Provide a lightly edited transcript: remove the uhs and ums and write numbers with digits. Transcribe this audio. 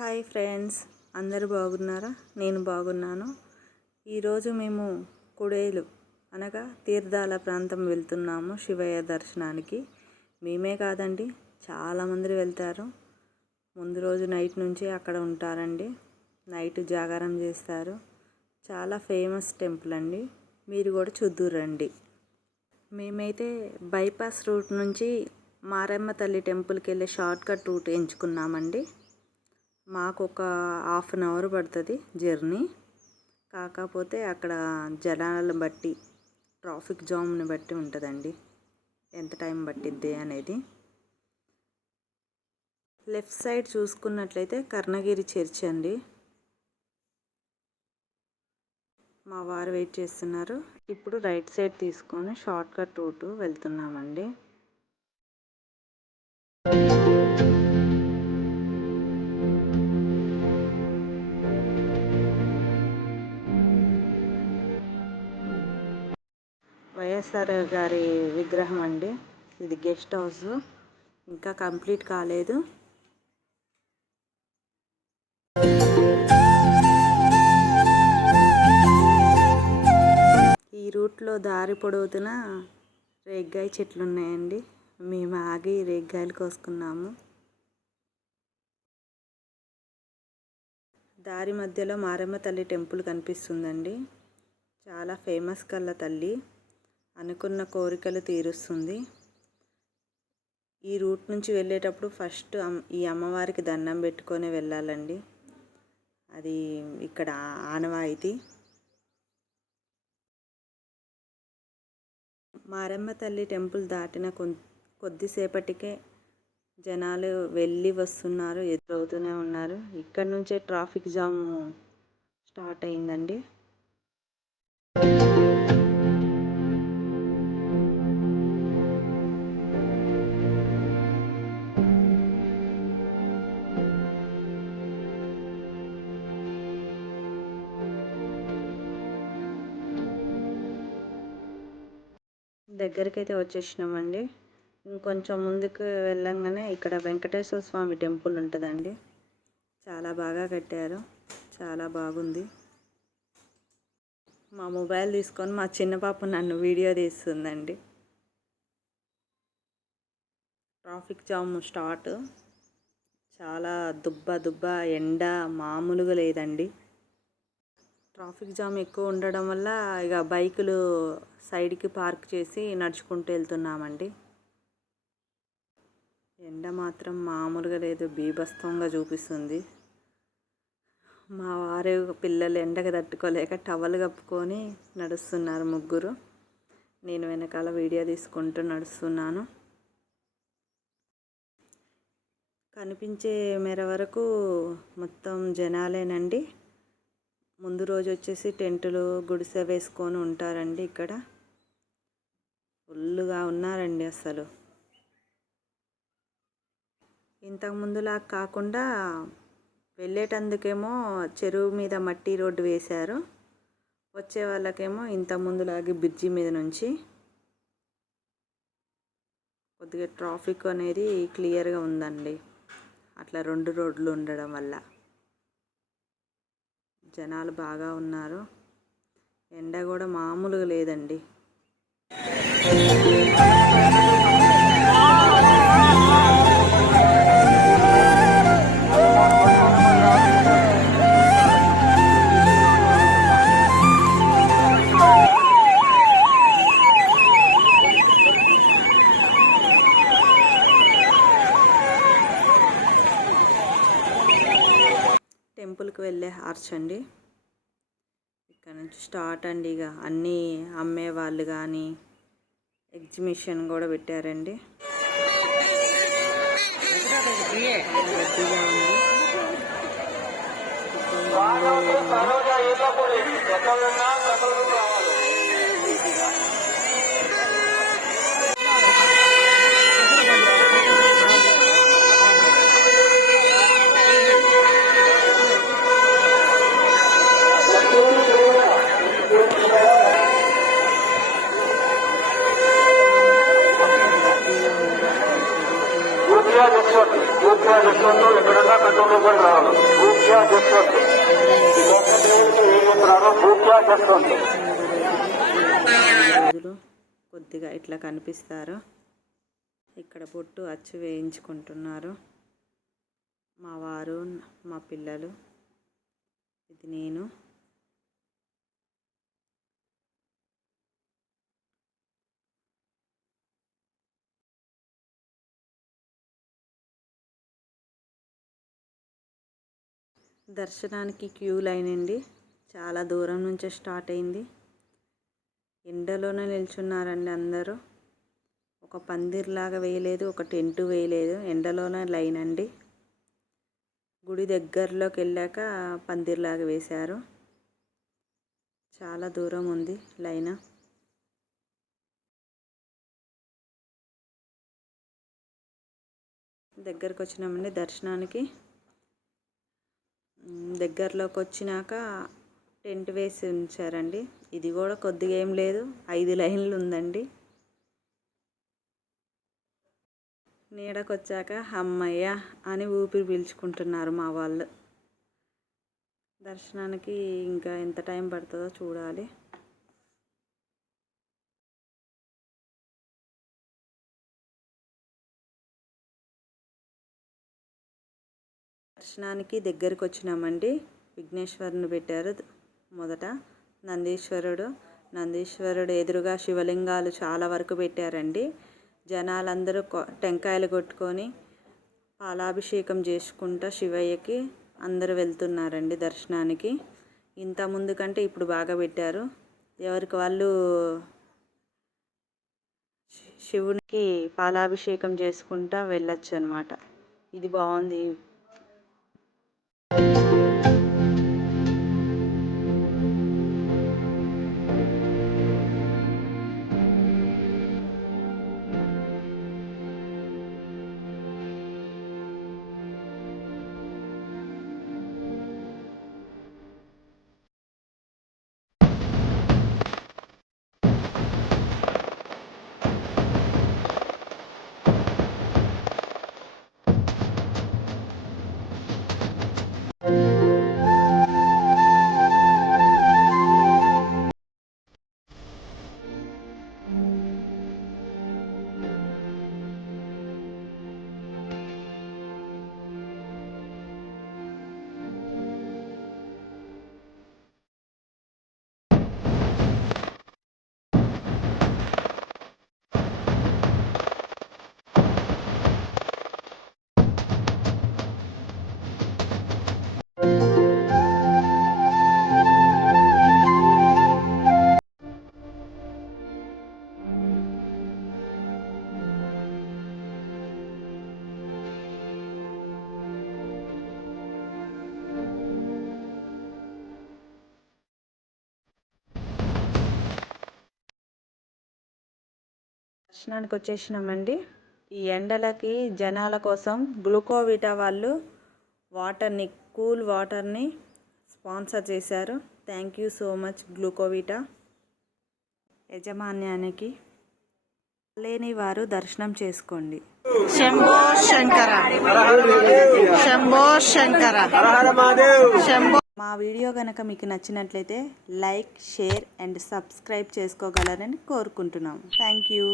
Hi friends, అందరూ బాగున్నారా? నేను బాగున్నాను. ఈరోజు మేము కుడేలు అనగా తీర్థాల ప్రాంతం వెళ్తున్నాము శివయ్య దర్శనానికి. మేమే కాదండి, చాలామంది వెళ్తారు. ముందు రోజు నైట్ నుంచి అక్కడ ఉంటారండి. నైట్ జాగారం చేస్తారు. చాలా ఫేమస్ టెంపుల్ అండి, మీరు కూడా చూద్దురండి. మేమైతే బైపాస్ రూట్ నుంచి మారమ్మ తల్లి టెంపుల్కి వెళ్ళే షార్ట్ కట్ రూట్ ఎంచుకున్నామండి. మాకు ఒక 1/2 అవర్ పడుతుంది జర్నీ. కాకపోతే అక్కడ జనాలను బట్టి, ట్రాఫిక్ జామ్ని బట్టి ఉంటుందండి ఎంత టైం పట్టిద్ది అనేది. లెఫ్ట్ సైడ్ చూసుకున్నట్లయితే కర్ణగిరి చర్చ్ అండి. మా వారు వెయిట్ చేస్తున్నారు. ఇప్పుడు రైట్ సైడ్ తీసుకొని షార్ట్ కట్ రూట్ వెళ్తున్నామండి. వైఎస్ఆర్ గారి విగ్రహం అండి. ఇది గెస్ట్ హౌస్, ఇంకా కంప్లీట్ కాలేదు. ఈ రూట్లో దారి పొడవుతున రేగ్గాయ చెట్లు ఉన్నాయండి. మేము ఆగి రేగ్గాయలు కోసుకున్నాము. దారి మధ్యలో మారమ్మ తల్లి టెంపుల్ కనిపిస్తుందండి. చాలా ఫేమస్ కల్ల తల్లి, అనుకున్న కోరికలు తీరుస్తుంది. ఈ రూట్ నుంచి వెళ్ళేటప్పుడు ఫస్ట్ ఈ అమ్మవారికి దండం పెట్టుకొని వెళ్ళాలండి. అది ఇక్కడ ఆనవాయితీ. మారమ్మ తల్లి టెంపుల్ దాటిన కొద్దిసేపటికే జనాలు వెళ్ళి వస్తున్నారు, ఎదురవుతూనే ఉన్నారు. ఇక్కడ నుంచే ట్రాఫిక్ జామ్ స్టార్ట్ అయిందండి. దగ్గరికైతే వచ్చేసినామండి. ఇంకొంచెం ముందుకు వెళ్ళంగానే ఇక్కడ వెంకటేశ్వర స్వామి టెంపుల్ ఉంటుందండి. చాలా బాగా కట్టారు, చాలా బాగుంది. మా మొబైల్ తీసుకొని మా చిన్న పాప నన్ను వీడియో తీస్తుందండి. Traffic jam start. చాలా దుబ్బ ఎండ మామూలుగా లేదండి. ట్రాఫిక్ జామ్ ఎక్కువ ఉండడం వల్ల ఇక బైకులు సైడ్కి పార్క్ చేసి నడుచుకుంటూ వెళ్తున్నామండి. ఎండ మాత్రం మామూలుగా లేదు, బీభత్సంగా చూపిస్తుంది. మా వారు పిల్లలు ఎండకు తట్టుకోలేక టవల్ కప్పుకొని నడుస్తున్నారు ముగ్గురు. నేను వెనకాల వీడియో తీసుకుంటూ నడుస్తున్నాను. కనిపించే మేర వరకు మొత్తం జనాలేనండి. ముందు రోజు వచ్చేసి టెంటులు గుడిసె వేసుకొని ఉంటారండి. ఇక్కడ ఫుల్గా ఉన్నారండి. అసలు ఇంతకుముందులా కాకుండా వెళ్ళేటందుకేమో చెరువు మీద మట్టి రోడ్డు వేశారు. వచ్చే వాళ్ళకేమో ఇంతకుముందులాగే బ్రిడ్జి మీద నుంచి కొద్దిగా ట్రాఫిక్ అనేది క్లియర్గా ఉందండి. అట్లా 2 రోడ్లు ఉండడం వల్ల జనాలు బాగా ఉన్నారు. ఎండ కూడా మామూలుగా లేదండి. టెంపుల్కి వెళ్ళే ఆర్చ్ అండి. ఇక్కడ నుంచి స్టార్ట్ అండి. ఇక అన్నీ అమ్మేవాళ్ళు కానీ ఎగ్జిబిషన్ కూడా పెట్టారండి. యూపీఐ డిస్కౌంట్ ఎక్కడన్నా పెట్రోల్ రూపాయలు రావాలి. రోజులు కొద్దిగా ఇట్లా కనిపిస్తారు. ఇక్కడ బొట్టు అచ్చు వేయించుకుంటున్నారు మా వారు, మా పిల్లలు, ఇది నేను. దర్శనానికి క్యూ లైన్ అండి, చాలా దూరం నుంచే స్టార్ట్ అయింది. ఎండలోనే నిల్చున్నారండి అందరూ. ఒక పందిర్లాగా వేయలేదు, ఒక టెంటు వేయలేదు, ఎండలోనే లైన్ అండి. గుడి దగ్గరలోకి వెళ్ళాక పందిర్లాగా వేశారు. చాలా దూరం ఉంది లైన్. దగ్గరకు వచ్చినామండి దర్శనానికి. దగ్గరలోకి వచ్చినాక టెంట్ వేసి ఉంచారండి. ఇది కూడా కొద్దిగా ఏం లేదు, 5 లైన్లు ఉందండి. నీడకు వచ్చాక అమ్మయ్య అని ఊపిరి పీల్చుకుంటున్నారు మా వాళ్ళు. దర్శనానికి ఇంకా ఎంత టైం పడుతుందో చూడాలి. దర్శనానికి దగ్గరికి వచ్చినామండి. విఘ్నేశ్వరుని పెట్టారు మొదట. నందీశ్వరుడు ఎదురుగా శివలింగాలు చాలా వరకు పెట్టారండి. జనాలందరూ టెంకాయలు కొట్టుకొని పాలాభిషేకం చేసుకుంటా శివయ్యకి అందరూ వెళ్తున్నారండి దర్శనానికి. ఇంత ముందు కంటే ఇప్పుడు బాగా పెట్టారు. ఎవరికి వాళ్ళు శివునికి పాలాభిషేకం చేసుకుంటా వెళ్ళొచ్చు అన్నమాట. ఇది బాగుంది. దర్శనానికి వచ్చేసినామండి. ఈ ఎండలకి జనాల కోసం గ్లూకోవిటా వాళ్ళు కూల్ వాటర్ని స్పాన్సర్ చేశారు. Thank you so much Glucovita యజమాన్యానికి. లేని వారు దర్శనం చేసుకోండి. శంభో శంకర, శంభో శంకర, శంభో. మా వీడియో కనుక మీకు నచ్చినట్లయితే లైక్, షేర్ అండ్ సబ్స్క్రైబ్ చేసుకోగలరని కోరుకుంటున్నాం. Thank you.